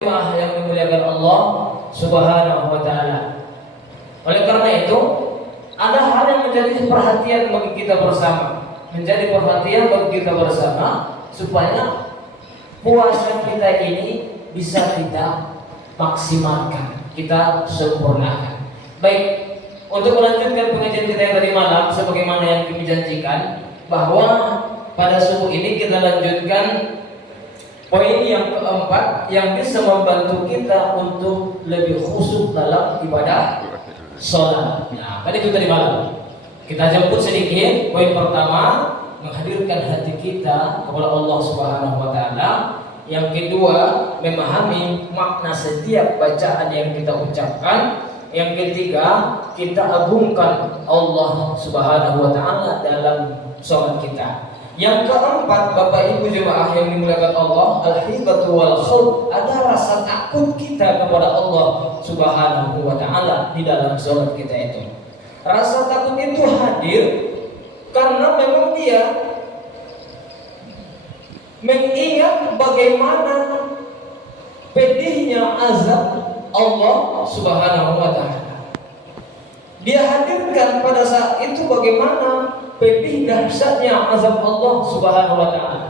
yang dimuliakan Allah Subhanahu wa taala. Oleh karena itu, ada hal yang menjadi perhatian bagi kita bersama. Menjadi perhatian bagi kita bersama supaya puasa kita ini bisa kita maksimalkan, kita sempurnakan. Baik, untuk melanjutkan pengajian kita yang tadi malam sebagaimana yang kami janjikan, bahwa pada subuh ini kita lanjutkan poin yang keempat yang bisa membantu kita untuk lebih khusyuk dalam ibadah sholat. Nah, tadi itu tadi malam kita jemput sedikit. Poin pertama, menghadirkan hati kita kepada Allah Subhanahu wa taala. Yang kedua, memahami makna setiap bacaan yang kita ucapkan. Yang ketiga, kita agungkan Allah Subhanahu wa taala dalam sholat kita. Yang keempat, Bapak Ibu jemaah yang dimuliakan Allah, al-hibatu wal khawf, ada rasa takut kita kepada Allah Subhanahu wa taala di dalam salat kita itu. Rasa takut itu hadir karena memang dia mengingat bagaimana pedihnya azab Allah Subhanahu wa taala. Dia hadirkan pada saat itu bagaimana pedih dahsyatnya azab Allah Subhanahu wa taala.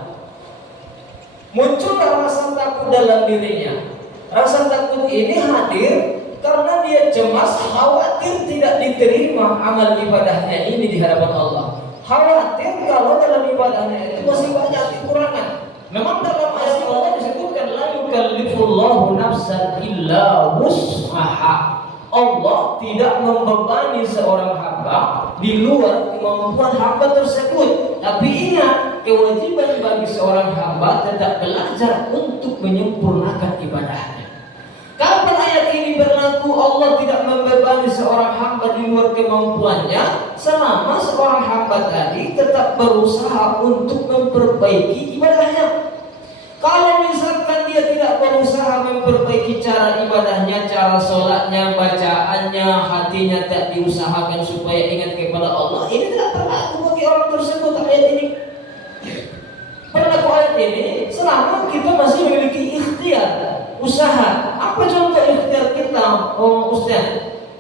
Muncullah rasa takut dalam dirinya. Rasa takut ini hadir karena dia cemas, khawatir tidak diterima amal ibadahnya ini di hadapan Allah. Khawatir kalau dalam ibadahnya itu masih banyak kekurangan. Memang dalam ayat Allah disebutkan la yukallifullahu nafsan illa wus'aha. Allah tidak membebani seorang hamba di luar kemampuan hamba tersebut. Tapi ingat, kewajiban bagi seorang hamba tetap belajar untuk menyempurnakan ibadahnya. Kapan ayat ini berlaku? Allah tidak membebani seorang hamba di luar kemampuannya selama seorang hamba tadi tetap berusaha untuk memperbaiki ibadahnya. Kalau misalkan dia tidak berusaha memperbaiki cara ibadahnya, cara sholatnya, bacaannya, hatinya tak diusahakan supaya ingat kepada Allah, ini tidak berlaku bagi orang tersebut ayat ini. Berlaku ayat ini selama kita masih memiliki ikhtiar, usaha. Apa contoh ikhtiar kita, Ustaz?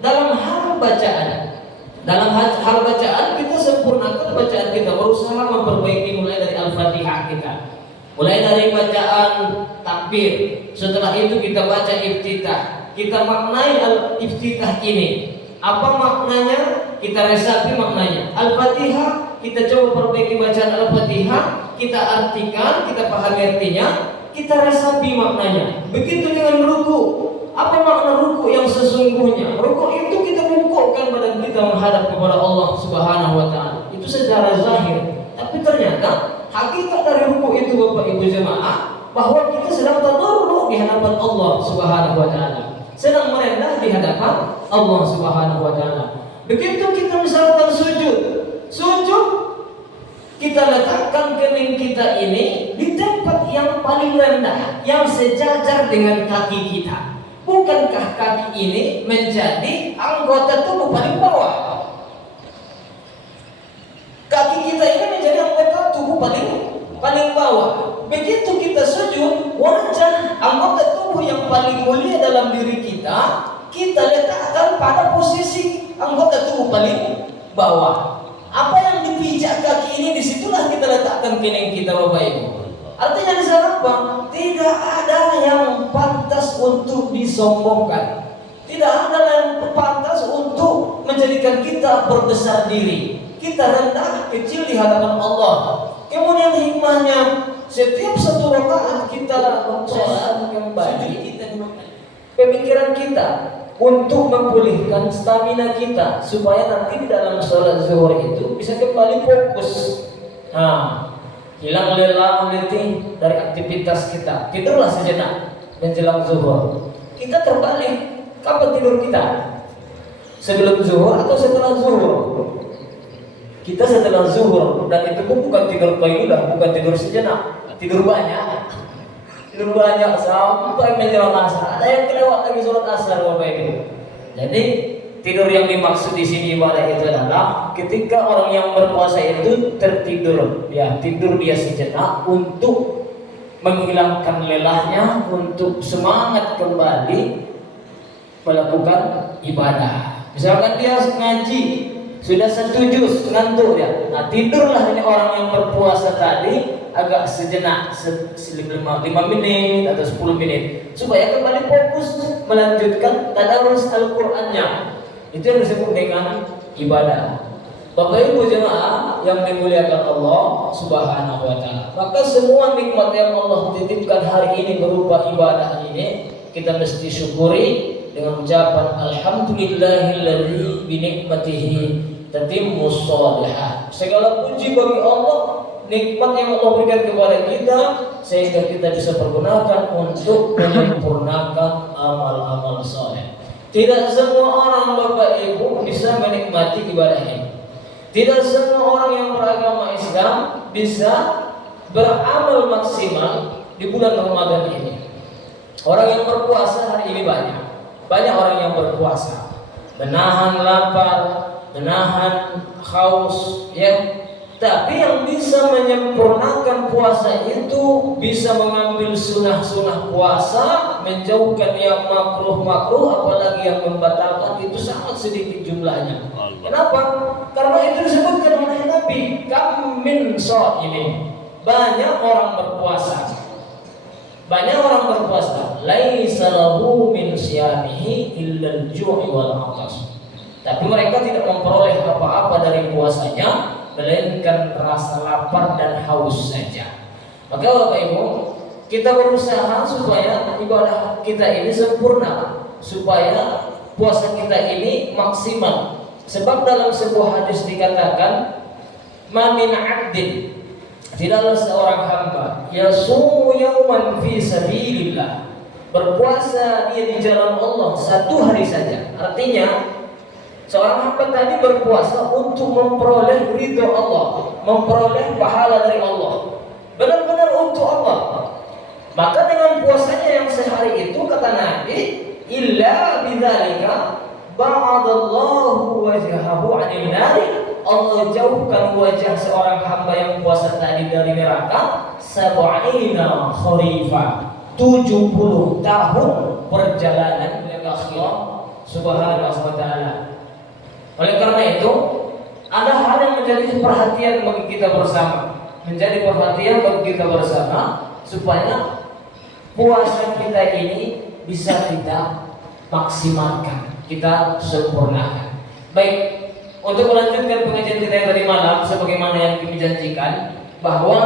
Dalam hal bacaan. Dalam hal bacaan kita sempurnakan bacaan kita, berusaha memperbaiki mulai dari Al-Fatihah kita. Mulai dari bacaan takbir, setelah itu kita baca iftitah. Kita maknai al-iftitah ini. Apa maknanya? Kita resapi maknanya. Al-Fatihah, kita coba perbaiki bacaan Al-Fatihah, kita artikan, kita pahami artinya, kita resapi maknanya. Begitu dengan ruku. Apa makna ruku yang sesungguhnya? Ruku itu kita rukukkan badan kita menghadap kepada Allah Subhanahu wa taala. Itu secara zahir. Tapi ternyata hakikat dari ruku itu Bapak Ibu jemaah, bahwa kita sedang tadarruk di hadapan Allah Subhanahu wa taala, sedang merendah di hadapan Allah Subhanahu wa taala. Begitu kita misalkan sujud, kita letakkan kening kita ini di tempat yang paling rendah, yang sejajar dengan kaki kita. Bukankah kaki ini menjadi anggota tubuh paling bawah? Kaki kita ini menjadi anggota tubuh paling bawah. Begitu kita sujud, wajah anggota tubuh yang paling mulia dalam diri kita letakkan pada posisi anggota tubuh paling bawah. Apa yang dipijak kaki ini, disitulah kita letakkan kening kita, Bapak Ibu. Artinya di sana apa? Tidak ada yang pantas untuk disombongkan. Tidak ada yang pantas untuk menjadikan kita berbesar diri. Kita rendah kecil di hadapan Allah. Kemudian hikmahnya, setiap satu rakaat kita sholat kembali, pemikiran kita untuk memulihkan stamina kita supaya nanti di dalam sholat zuhur itu bisa kembali fokus. Nah, hilang lelah letih dari aktivitas kita. Tidurlah sejenak menjelang zuhur. Kita terbalik. Kapan tidur kita? Sebelum zuhur atau setelah zuhur? Kita setelah zuhur, dan itu pun bukan tidur qailulah, bukan tidur sejenak, tidur banyak sampai menjelang asar. Ada yang kelewat lagi sholat asar, Bapak Ibu. Jadi tidur yang dimaksud di sini ibadah itu adalah ketika orang yang berpuasa itu tertidur, ya tidur dia sejenak untuk menghilangkan lelahnya untuk semangat kembali melakukan ibadah. Misalkan dia ngaji sudah setuju ngantuk dia, nah tidurlah ini orang yang berpuasa tadi agak sejenak 5 menit atau 10 menit supaya kembali fokus melanjutkan tadarus Al-Qur'annya. Itu yang disebut dengan ibadah. Bapak Ibu jemaah yang dimuliakan Allah Subhanahu wa taala. Maka semua nikmat yang Allah titipkan hari ini berupa ibadah ini kita mesti syukuri dengan ucapan alhamdulillahilladzi bi nikmatihi tatimmus shalihat. Segala puji bagi Allah, nikmat yang Allah berikan kepada kita sehingga kita bisa pergunakan untuk menyempurnakan amal-amal saleh. Tidak semua orang Bapak Ibu bisa menikmati ibadah ini. Tidak semua orang yang beragama Islam bisa beramal maksimal di bulan Ramadan ini. Orang yang berpuasa hari ini banyak orang yang berpuasa, menahan lapar, menahan haus, ya. Tapi yang bisa menyempurnakan puasa itu bisa mengambil sunnah-sunnah puasa, menjauhkan yang makruh-makruh, apalagi yang membatalkan itu sangat sedikit jumlahnya. Kenapa? Karena itu disebutkan oleh Nabi, kam min shaimin. Banyak orang berpuasa. Laisa lahu min siyamihi illa al-ju'i wal 'atash. Tapi mereka tidak memperoleh apa-apa dari puasanya melainkan rasa lapar dan haus saja. Maka Bapak Ibu, kita berusaha supaya ibadah kita ini sempurna, supaya puasa kita ini maksimal. Sebab dalam sebuah hadis dikatakan, "Ma min 'abdin", tidaklah seorang hamba yasumu yauman fi sabilillah, berpuasa dia di jalan Allah satu hari saja. Artinya seorang hamba tadi berpuasa untuk memperoleh ridho Allah, memperoleh pahala dari Allah, benar-benar untuk Allah. Maka dengan puasanya yang sehari itu, kata Nabi, illa bidzalika ba'adallahu wajhahu 'anil nari, Allah jauhkan wajah seorang hamba yang puasa tadi dari neraka 70 kharifa, 70 tahun perjalanan ke Allah Subhanahu wa taala. Oleh karena itu, ada hal yang menjadi perhatian bagi kita bersama, supaya puasa kita ini bisa kita maksimalkan, kita sempurnakan. Baik, untuk melanjutkan pengajian kita yang tadi malam, sebagaimana yang kami janjikan, bahwa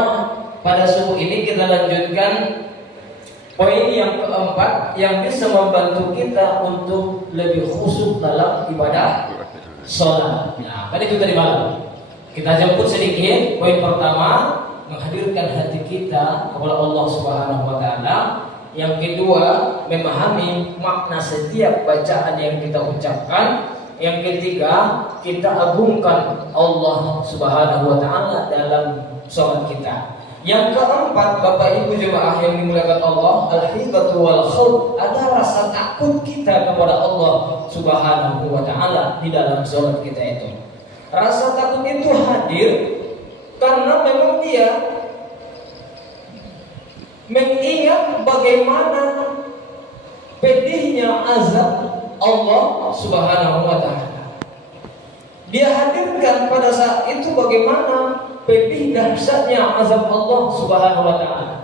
pada subuh ini kita lanjutkan poin yang keempat yang bisa membantu kita untuk lebih khusyuk dalam ibadah sholat. Nah, tadi itu tadi malam kita jemput sedikit. Poin pertama, menghadirkan hati kita kepada Allah Subhanahu wa taala. Yang kedua, memahami makna setiap bacaan yang kita ucapkan. Yang ketiga, kita agungkan Allah Subhanahu wa taala dalam sholat kita. Yang keempat, Bapak Ibu jemaah yang dimuliakan Allah, al-hibatu wal khawf, ada rasa takut kita kepada Allah Subhanahu wa taala di dalam sholat kita itu. Rasa takut itu hadir karena memang dia mengingat bagaimana pedihnya azab Allah Subhanahu wa taala. Dia hadirkan pada saat itu bagaimana pedih dahsyatnya azab Allah Subhanahu wa taala.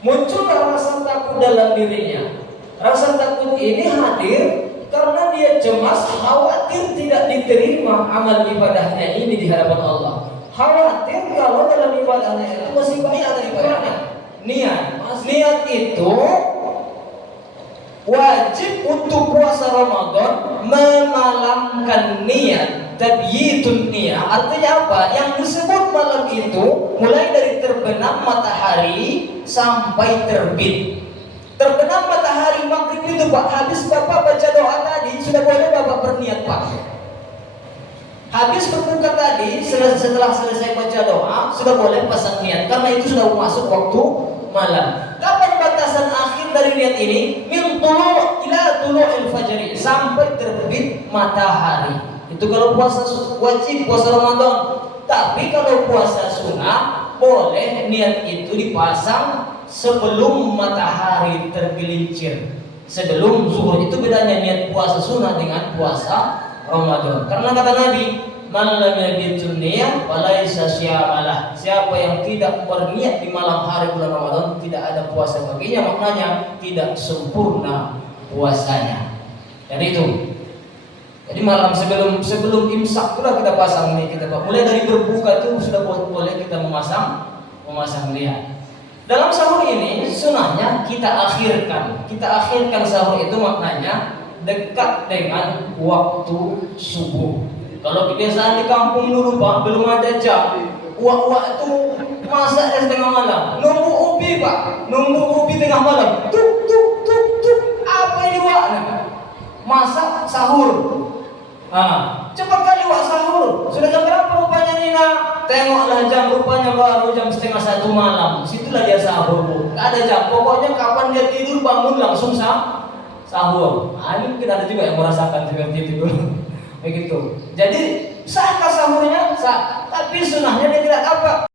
Muncullah rasa takut dalam dirinya. Rasa takut ini hadir karena dia cemas, khawatir tidak diterima amal ibadahnya ini di hadapan Allah. Khawatir kalau dalam ibadahnya itu masih banyak daripada niat itu wajib untuk puasa Ramadan memalamkan niat, tabyitun niat. Artinya apa? Yang disebut malam itu mulai dari terbenam matahari sampai terbit. Terbenam matahari maghrib itu Pak, habis Bapak baca doa tadi sudah boleh Bapak berniat Pak. Habis berbuka tadi, setelah selesai baca doa sudah boleh pasang niat, karena itu sudah masuk waktu malam. Kapan batasan akhir dari niat ini? Min tulu' ila tulu'il fajri, sampai terbit matahari. Itu kalau puasa wajib, puasa Ramadan. Tapi kalau puasa sunnah boleh niat itu dipasang sebelum matahari tergelincir, sebelum zuhur. Itu bedanya niat puasa sunnah dengan puasa Ramadan. Karena kata Nabi, man lam yabitun niyah falaisa syamalah. Siapa yang tidak berniat di malam hari bulan Ramadan, tidak ada puasa baginya, maknanya tidak sempurna puasanya. Dan itu. Jadi malam sebelum imsak pula kita pasang niat kita. Mulai dari berbuka itu sudah boleh kita memasang niat. Dalam sahur ini sunnahnya kita akhirkan sahur itu, maknanya dekat dengan waktu subuh. Kalau kebiasaan di kampung dulu Pak, belum ada jam, uak-uak itu masak setengah malam, nunggu ubi Pak, nunggu ubi tengah malam, tuk tuk tuk tuk, apa ini uaknya? Masak sahur. Cepat kali wak sahur. Sudah jam berapa rupanya Nina? Tengoklah jam, rupanya baru jam 1:30 malam. Situlah dia sahur Bu. Gak ada jam, pokoknya kapan dia tidur bangun langsung sahur. Ini mungkin ada juga yang merasakan seperti itu dulu. Begitu. Jadi sahkah sahurnya? Sah. Tapi sunnahnya dia tidak apa.